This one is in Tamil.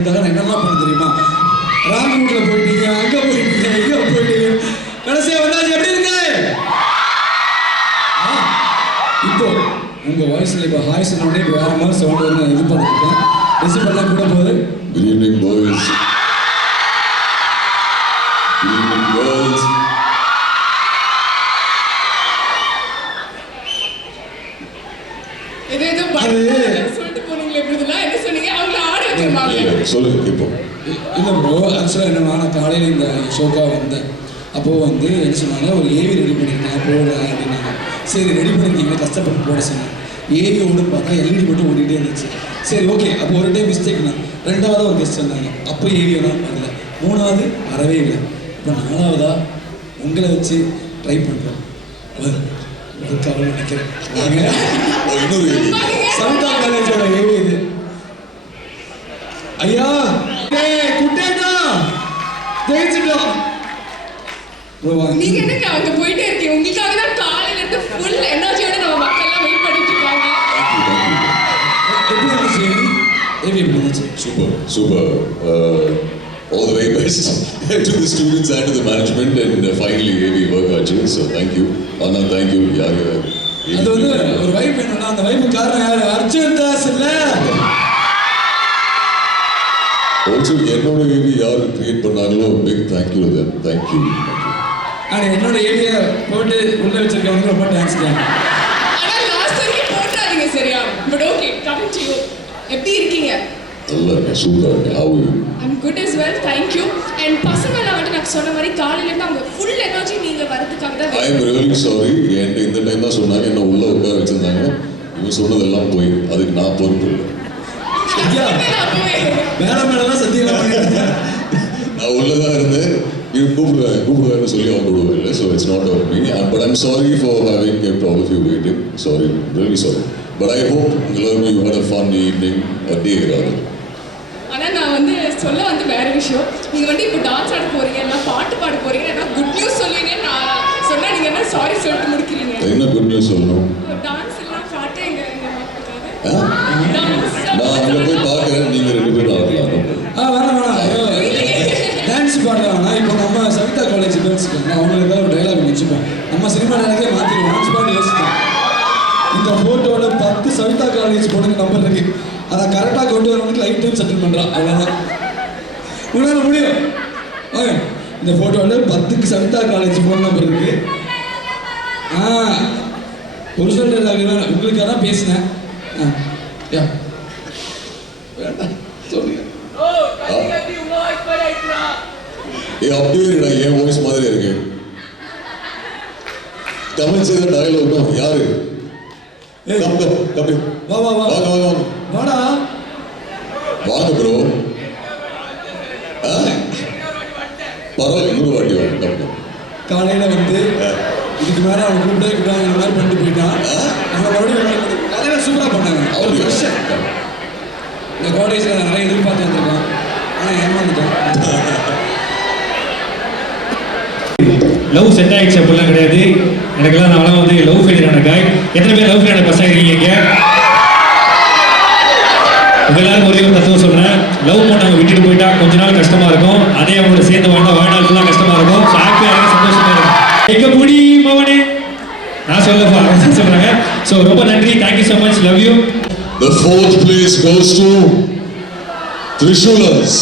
என்னெல்லாம் பண்ண தெரியுமா? ராமூட்ல போயிட்டீங்க அங்க போயிட்டீங்க இங்க போயிட்டீங்க. கடைசியா வந்தாச்சு எப்படி இருக்கு? ஆ, இப்போ உங்க வாய்ஸ்ல இப்போ ஹாய் சொன்னோடனே இப்போ வேற மாதிரி சவுண்ட் வந்து நான் எதிர்பார்த்துருக்கேன். டெசிபல்லாம் கூட போகுது Good evening, boys. Good evening, girls. இது ஏதோ அது- சொல்லிட்டு போனீங்களே பிரதுலா என்ன சொன்னீங்க? அவங்கள இல்ல, சொல்லுங்க இல்லை ப்ரோ ஆக்சுவலாக என்னன்னா நான் காலையில் இந்த ஷோக்காக வந்தேன் அப்போது வந்து என்ன சொன்னாங்க ஒரு ஏவி ரெடி பண்ணியிருக்கேன் போடுறேன் அப்படின்னாங்க. சரி ரெடி பண்ணிருக்கீங்க கஷ்டப்பட்டு போட சொன்னேன் ஏவி ஓடுன்னு பார்த்தா எல்இடி மட்டும் ஓடிட்டே இருந்துச்சு. சரி ஓகே அப்போ ஒரு டைம் மிஸ்டேக் தான் ரெண்டாவது ஒரு கெஸ்ட் வந்தாங்க அப்போ ஏவி எல்லாம் வரல மூணாவது வரவே இல்லை. இப்போ நாலாவதா உங்களை வச்சு ட்ரை பண்ணுறோம் நினைக்கிறேன். இன்னொரு. சவிதா காலேஜோட ஏவி இது. ஐயா! டேய் குட்டேடா ஜெயிச்சிட்டோம். நீங்க என்னங்க அங்க போயிட்டே இருக்கீங்க? உங்களுக்காக தான் காலையில இருந்து ஃபுல் எனர்ஜியோட நம்ம மக்கள் எல்லாம் வெயிட் பண்ணிட்டு இருக்காங்க. Thank you, thank you. எப்படி இருந்துச்சு? எப்படி இருந்துச்சு Super, super. Uh, all the very best to the students and to the management and uh, finally AV work ஆச்சு so thank you. Anna thank you. யார் யார் அது வந்து ஒரு வைப் என்னன்னா அந்த வைப்பு காரணம் யாரு? அர்ஜுன் தாஸ் இல்ல. ஆல்சோ என்னோட AV யார் கிரியேட் பண்ணாங்களோ big thank you to them thank you. thank you ஆனா என்னோட ஏவிய போட்டு உள்ள வச்சிருக்கவங்க ரொம்ப தேங்க்ஸ் போட்டாதீங்க சரியா? But okay come to you எப்படி இருக்கீங்க? நல்லா இருக்கேன் சூப்பராக இருக்கேன். Are you? I'm good is well thank you and பசங்க எல்லாம் வந்து நான் சொன்ன மாதிரி காலையில இருந்து அவங்க ஃபுல் எனர்ஜி நீங்க வரதுக்காக தான் ஐ எம் ரியலி சாரி என்கிட்ட இந்த டைம் தான் சொன்னாங்க. என்ன உள்ள உட்கார வச்சிருந்தாங்க. இவன் சொன்னதெல்லாம் போய் அதுக்கு நான் பொறுப்பு இல்லை. போய் வேற சத்தியம் பண்ணிருக்கேன் நான் உள்ளதான் இருந்தேன். இவன் கூப்பிடுவேன் கூப்பிடுவேன்னு சொல்லி அவங்க so it's not our me but I'm sorry for having kept all of you waiting sorry sorry but I hope எல்லாருமே you had a fun evening டே ராது ஆனா நான் வந்து சொல்ல வந்து வேற விஷயம். நீங்க வந்து இப்போ டான்ஸ் ஆட போறீங்க இல்லை பாட்டு பாட போறீங்க ஏன்னா குட் நியூஸ் சொல்லுவீங்க நான் சொன்னா நீங்க என்ன சாரி சொல்லிட்டு முடிக்கிறீங்க? என்ன குட் நியூஸ் சொல்லணும்? யோசிக்கும் நான் இருக்காங்க அவங்களுக்கு ஏதாவது ஒரு டைலாக் வச்சுப்போம் நம்ம சினிமா டைலாகே மாற்றிடுவோம் டான்ஸ் யோசிக்கும் இந்த ஃபோட்டோவில் பத்து சவிதா காலேஜ் பொண்ணுங்க நம்பர் இருக்கு. அதை கரெக்டாக கொண்டு வரவனுக்கு லைஃப் டைம் செட்டில் பண்ணுறான் அவ்வளோதான் உங்களால் முடியும். ஓகே. இந்த ஃபோட்டோவில் பத்துக்கு சவிதா காலேஜ் ஃபோன் நம்பர் இருக்கு. ஆ. ஒரிஜினல் டைலாக் உங்களுக்காக தான் பேசினேன். ஆ. யா. வேண்டாம். சொல்லுங்க. ஏ அப்படியே இருக்கடா என் வாய்ஸ் மாதிரி இருக்கு. தமிழ் செய்த டயலாக் யாரு. கம் கம் கம்மி வா வா வா. வாங்க வாங்க வாங்க. வாடா. வாங்க ப்ரோ பரவாயில்ல இன்னொரு வாட்டி வாங்க கம் கம் காலையில வந்து இதுக்கு மேல அவன் கூப்பிட்டே இந்த மாதிரி பண்ணிட்டு போயிட்டான் நம்ம மறுபடியும் வேலை பண்ணி- காலையில சூப்பரா பண்ணாங்க. அவர்? ஃப்ரெஷ்ஷா இந்த காலேஜ்ல நிறைய எதிர்பார்த்து வந்திருக்கேன். ஆனா ஏமாந்துட்டேன். லவ் செட் ஆகிடுச்சு அப்படிலாம் கிடையாது. எனக்கெல்லாம் நான்லாம் வந்து லவ் ஃபெயிலியர் ஆன காய் எத்தனை பேர் லவ் ஃபெயிலியர் பசங்க இருக்கீங்க இங்க? எல்லாரும் ஒரே ஒரு தத்துவம் சொல்கிறேன் லவ் பண்ணவங்க விட்டுட்டு போயிட்டா கொஞ்ச நாள் கஷ்டமாக இருக்கும். அதே அவங்களோட சேர்ந்து வாழ்ந்தா வாழ்நாள் ஃபுல்லாக இருக்கும். ஹாப்பியாக சந்தோஷமாக இருக்கும். எங்க முடி மவனே. நான் சொல்லப்பா அவங்க சொல்கிறாங்க ஸோ ரொம்ப நன்றி. Thank you so much love you The fourth place goes to Trishulas.